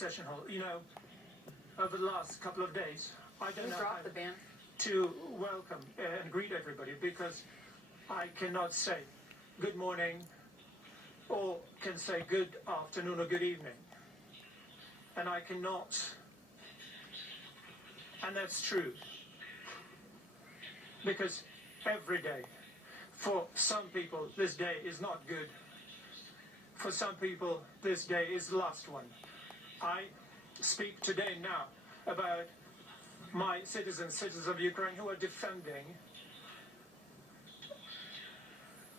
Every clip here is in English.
session hall. You know, over the last couple of days, I don't know how the band. to welcome and greet everybody because I cannot say good morning or can say good afternoon or good evening. And I cannot, and that's true, because every day, for some people, this day is not good. For some people, this day is the last one. I speak today now about my citizens of Ukraine who are defending,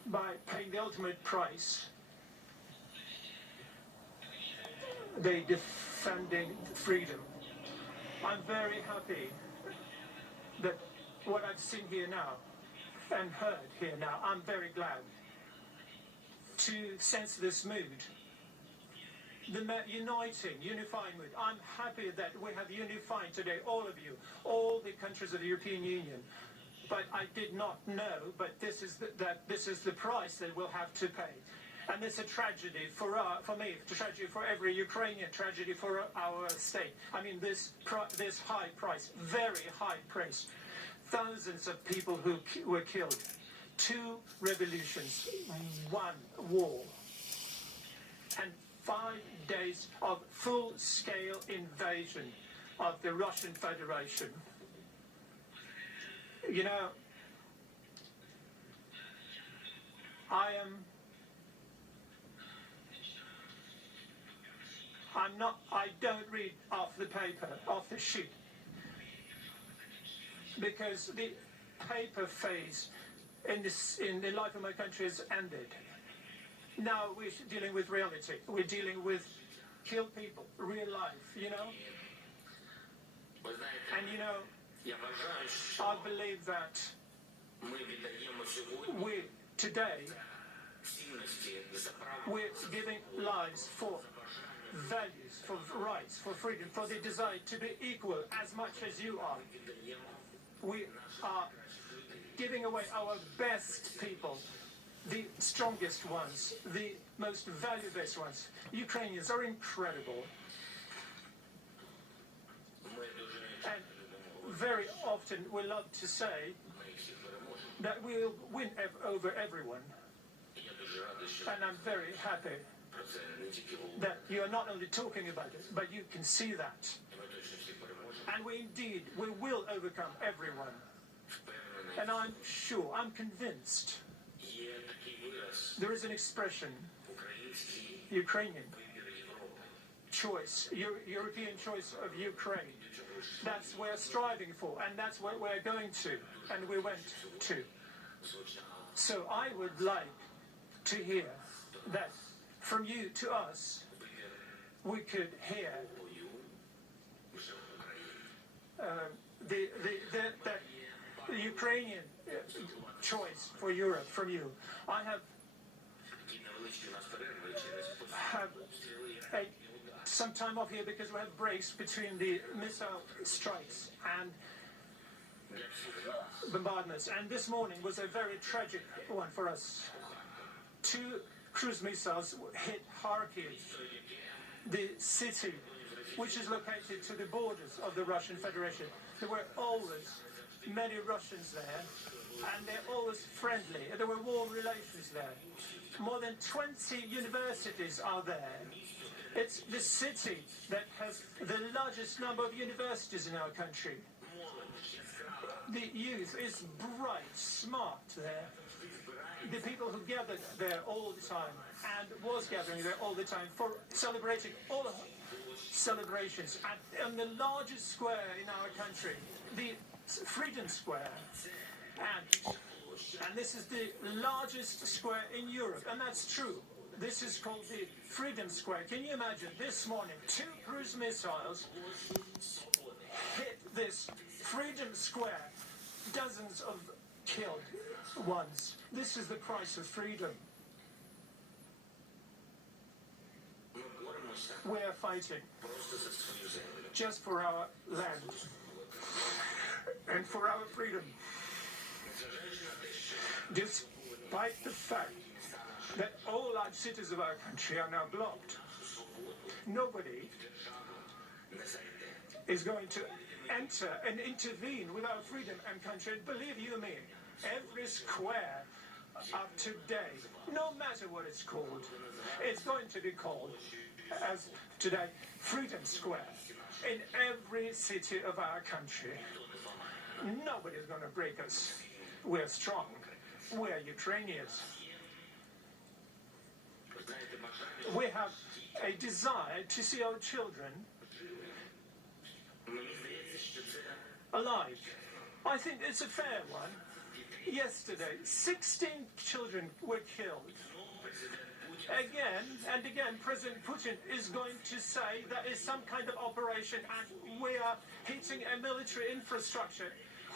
by paying the ultimate price, they defending freedom. I'm very happy that what I've seen here now and heard here now, I'm very glad to sense this mood. The unifying mood. I'm happy that we have unified today, all of you, all the countries of the European Union. But I did not know, but this is the price that we'll have to pay. And it's a tragedy for me, a tragedy for every Ukrainian, tragedy for our state. I mean, this high price, very high price. Thousands of people who were killed. 2 revolutions, 1 war. And 5 days of full-scale invasion of the Russian Federation. You know, I don't read off the paper, off the sheet, because the paper phase in the life of my country has ended. Now we're dealing with reality. We're dealing with killed people, real life, you know. And you know, I believe that today we're giving lives for values, for rights, for freedom, for the desire to be equal as much as you are. We are giving away our best people, the strongest ones, the most value-based ones. Ukrainians are incredible. And very often we love to say that we'll win over everyone. And I'm very happy that you are not only talking about it, but you can see that. And we will overcome everyone. And I'm sure, I'm convinced, there is an expression, Ukrainian choice, European choice of Ukraine. That's what we're striving for, and that's what we're going to, and we went to. So I would like to hear that from you to us, we could hear the Ukrainian choice for Europe from you. I have some time off here because we have breaks between the missile strikes and bombardments. And this morning was a very tragic one for us. 2 cruise missiles hit Kharkiv, the city which is located to the borders of the Russian Federation. There were always many Russians there, and they're always friendly. There were warm relations there. More than 20 universities are there. It's the city that has the largest number of universities in our country. The youth is bright, smart there. The people who gathered there all the time and was gathering there all the time for celebrating all celebrations on the largest square in our country, the Freedom Square. And this is the largest square in Europe, and that's true. This is called the Freedom Square. Can you imagine this morning 2 cruise missiles hit this Freedom Square, dozens of killed ones. This is the price of freedom. We are fighting just for our land and for our freedom. Despite the fact that all large cities of our country are now blocked, Nobody is going to enter and intervene with our freedom and country. And believe you me, every square up to date, no matter what it's called, it's going to be called, as today, Freedom Square in every city of our country. Nobody's going to break us. We're strong. We're Ukrainians. We have a desire to see our children alive. I think it's a fair one. Yesterday, 16 children were killed. Again and again, President Putin is going to say that is some kind of operation and we are hitting a military infrastructure.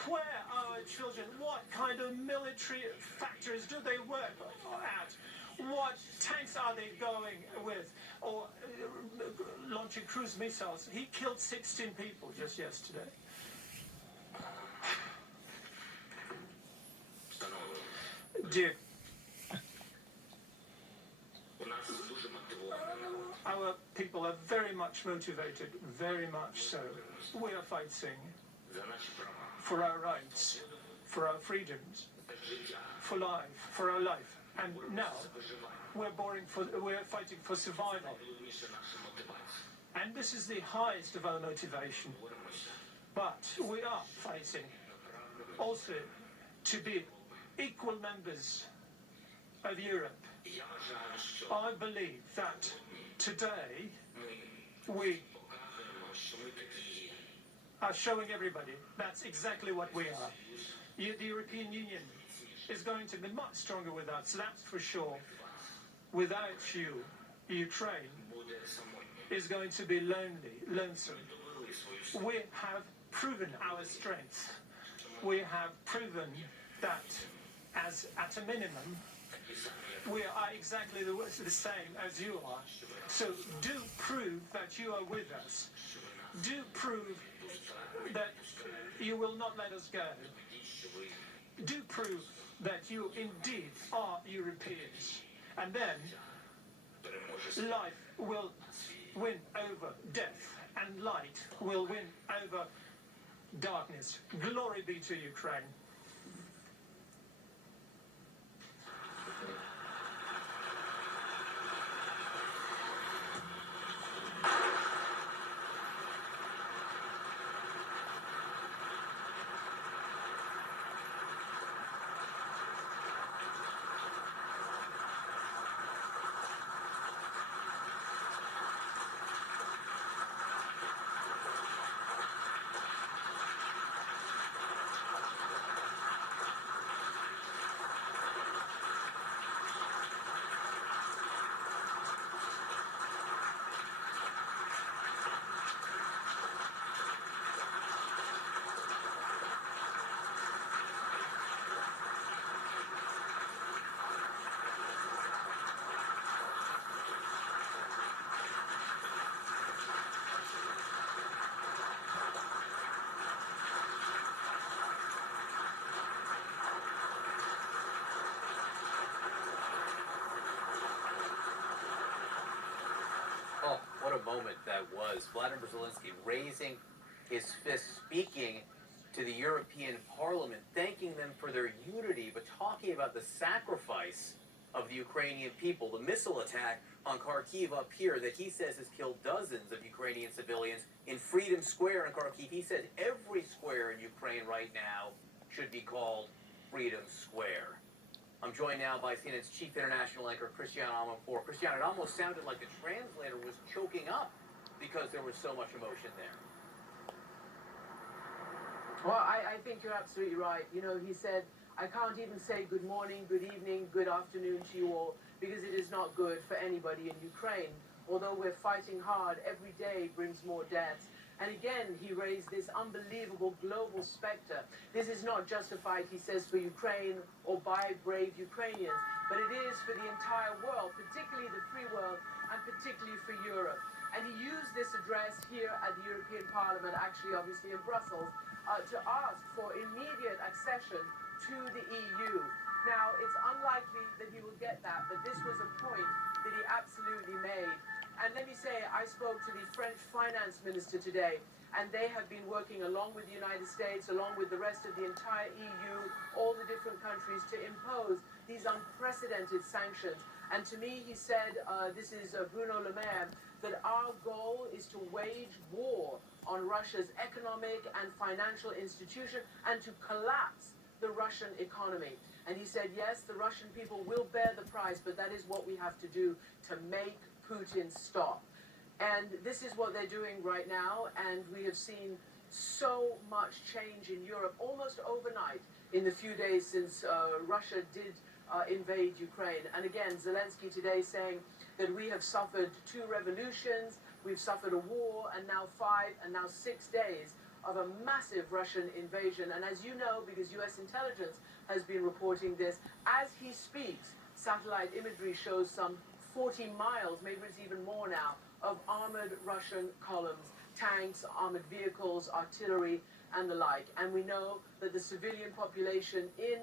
Where are our children? What kind of military factories do they work at? What tanks are they going with? Or launching cruise missiles? He killed 16 people just yesterday. Dear, our people are very much motivated, very much so. We are fighting for our rights, for our freedoms, for life, for our life. And now we're fighting for survival. And this is the highest of our motivation. But we are fighting also to be equal members of Europe. I believe that today we are showing everybody that's exactly what we are. The European Union is going to be much stronger with us, that's for sure. Without you, Ukraine is going to be lonely, lonesome. We have proven our strength. We have proven that as at a minimum, we are exactly the same as you are. So do prove that you are with us. Do prove that you will not let us go. Do prove that you indeed are Europeans. And then life will win over death and light will win over darkness. Glory be to Ukraine. Oh, what a moment that was. Vladimir Zelensky raising his fist, speaking to the European Parliament, thanking them for their unity, but talking about the sacrifice of the Ukrainian people. The missile attack on Kharkiv up here that he says has killed dozens of Ukrainian civilians in Freedom Square in Kharkiv. He says every square in Ukraine right now should be called Freedom Square. I'm joined now by CNN's chief international anchor, Christiane Amanpour. Christiane, it almost sounded like the translator was choking up because there was so much emotion there. Well, I think you're absolutely right. You know, he said, I can't even say good morning, good evening, good afternoon to you all, because it is not good for anybody in Ukraine. Although we're fighting hard, every day brings more deaths. And again, he raised this unbelievable global specter. This is not justified, he says, for Ukraine or by brave Ukrainians, but it is for the entire world, particularly the free world, and particularly for Europe. And he used this address here at the European Parliament, actually obviously in Brussels, to ask for immediate accession to the EU. Now, it's unlikely that he will get that, but this was a point that he absolutely made. And let me say say, I spoke to the French finance minister today, and they have been working along with the United States, along with the rest of the entire EU, all the different countries, to impose these unprecedented sanctions. And to me, he said, this is Bruno Le Maire, that our goal is to wage war on Russia's economic and financial institution and to collapse the Russian economy. And he said, yes, the Russian people will bear the price, but that is what we have to do to make Putin stop. And this is what they're doing right now, and we have seen so much change in Europe almost overnight in the few days since Russia did invade Ukraine. And again, Zelensky today saying that we have suffered 2 revolutions, we've suffered a war, and now 5 and now 6 days of a massive Russian invasion. And as you know, because US intelligence has been reporting this, as he speaks, satellite imagery shows some 40 miles, maybe it's even more now, of armored Russian columns, tanks, armored vehicles, artillery, and the like. And we know that the civilian population in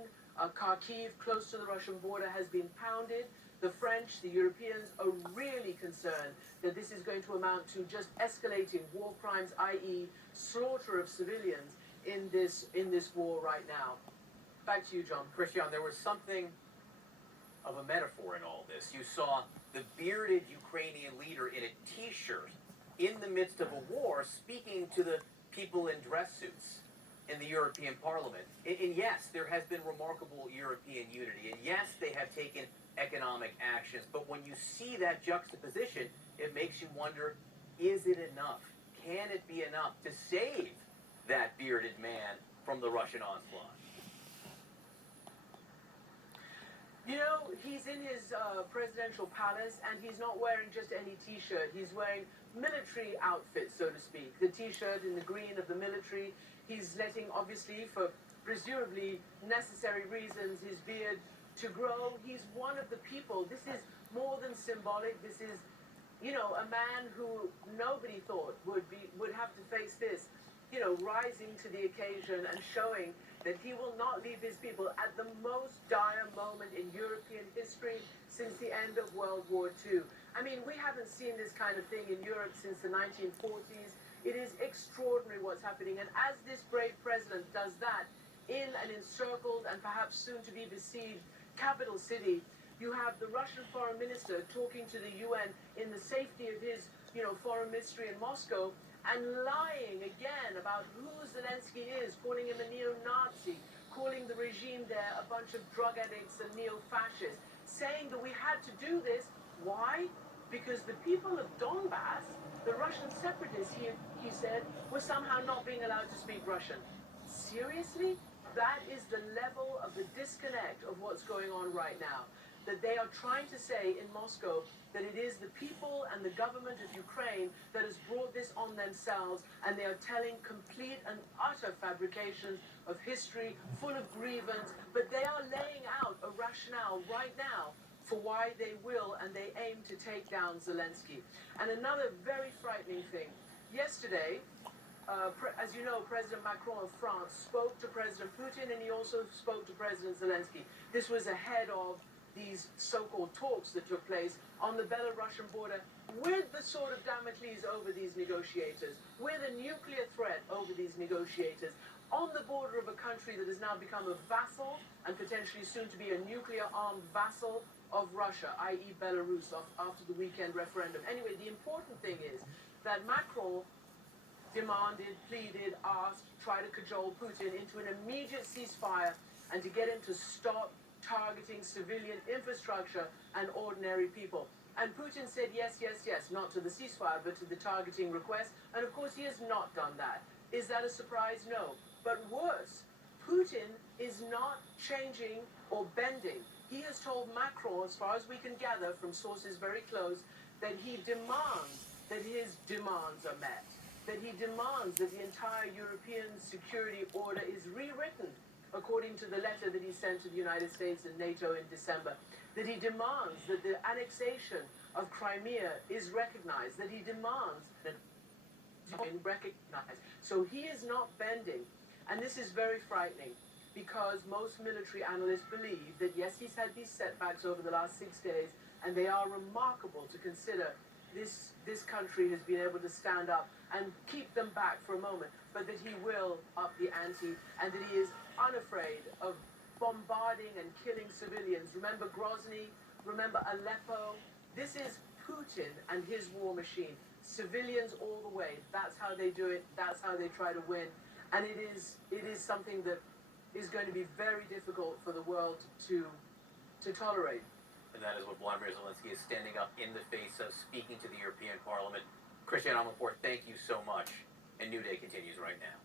Kharkiv, close to the Russian border, has been pounded. The French, the Europeans are really concerned that this is going to amount to just escalating war crimes, i.e. slaughter of civilians in this war right now. Back to you, John. Christian, there was something of a metaphor in all this. You saw the bearded Ukrainian leader in a T-shirt in the midst of a war speaking to the people in dress suits in the European Parliament. And yes, there has been remarkable European unity. And yes, they have taken economic actions. But when you see that juxtaposition, it makes you wonder, is it enough? Can it be enough to save that bearded man from the Russian onslaught? You know, he's in his presidential palace, and he's not wearing just any T-shirt. He's wearing military outfits, so to speak. The T-shirt in the green of the military. He's letting, obviously, for presumably necessary reasons, his beard to grow. He's one of the people. This is more than symbolic. This is, you know, a man who nobody thought would have to face this, you know, rising to the occasion and showing that he will not leave his people at the most dire moment in European history since the end of World War II. I mean, we haven't seen this kind of thing in Europe since the 1940s. It is extraordinary what's happening. And as this brave president does that in an encircled and perhaps soon to be besieged capital city, you have the Russian foreign minister talking to the UN in the safety of his, you know, foreign ministry in Moscow, and lying again about who Zelensky is, calling him a neo-Nazi, calling the regime there a bunch of drug addicts and neo-fascists, saying that we had to do this. Why? Because the people of Donbass, the Russian separatists, he said, were somehow not being allowed to speak Russian. Seriously? That is the level of the disconnect of what's going on right now. That they are trying to say in Moscow that it is the people and the government of Ukraine that has brought this on themselves, and they are telling complete and utter fabrications of history, full of grievance, but they are laying out a rationale right now for why they will and they aim to take down Zelensky. And another very frightening thing, yesterday, as you know, President Macron of France spoke to President Putin, and he also spoke to President Zelensky. This was ahead of these so-called talks that took place on the Belarusian border, with the sword of Damocles over these negotiators, with a nuclear threat over these negotiators, on the border of a country that has now become a vassal and potentially soon to be a nuclear-armed vassal of Russia, i.e. Belarus, after the weekend referendum. Anyway, the important thing is that Macron demanded, pleaded, asked, tried to cajole Putin into an immediate ceasefire and to get him to stop targeting civilian infrastructure and ordinary people. And Putin said yes, yes, yes, not to the ceasefire, but to the targeting request. And of course, he has not done that. Is that a surprise? No. But worse, Putin is not changing or bending. He has told Macron, as far as we can gather from sources very close, that he demands that his demands are met, that he demands that the entire European security order is rewritten according to the letter that he sent to the United States and NATO in December, that he demands that the annexation of Crimea is recognized, that he demands that it be recognized. So he is not bending. And this is very frightening, because most military analysts believe that, yes, he's had these setbacks over the last 6 days, and they are remarkable to consider this country has been able to stand up and keep them back for a moment, but that he will up the ante and that he is unafraid of bombarding and killing civilians. Remember Grozny, remember Aleppo. This is Putin and his war machine. Civilians all the way. That's how they do it. That's how they try to win. And it is something that is going to be very difficult for the world to tolerate. And that is what Vladimir Zelensky is standing up in the face of, speaking to the European Parliament. Christiane Amanpour, thank you so much. And New Day continues right now.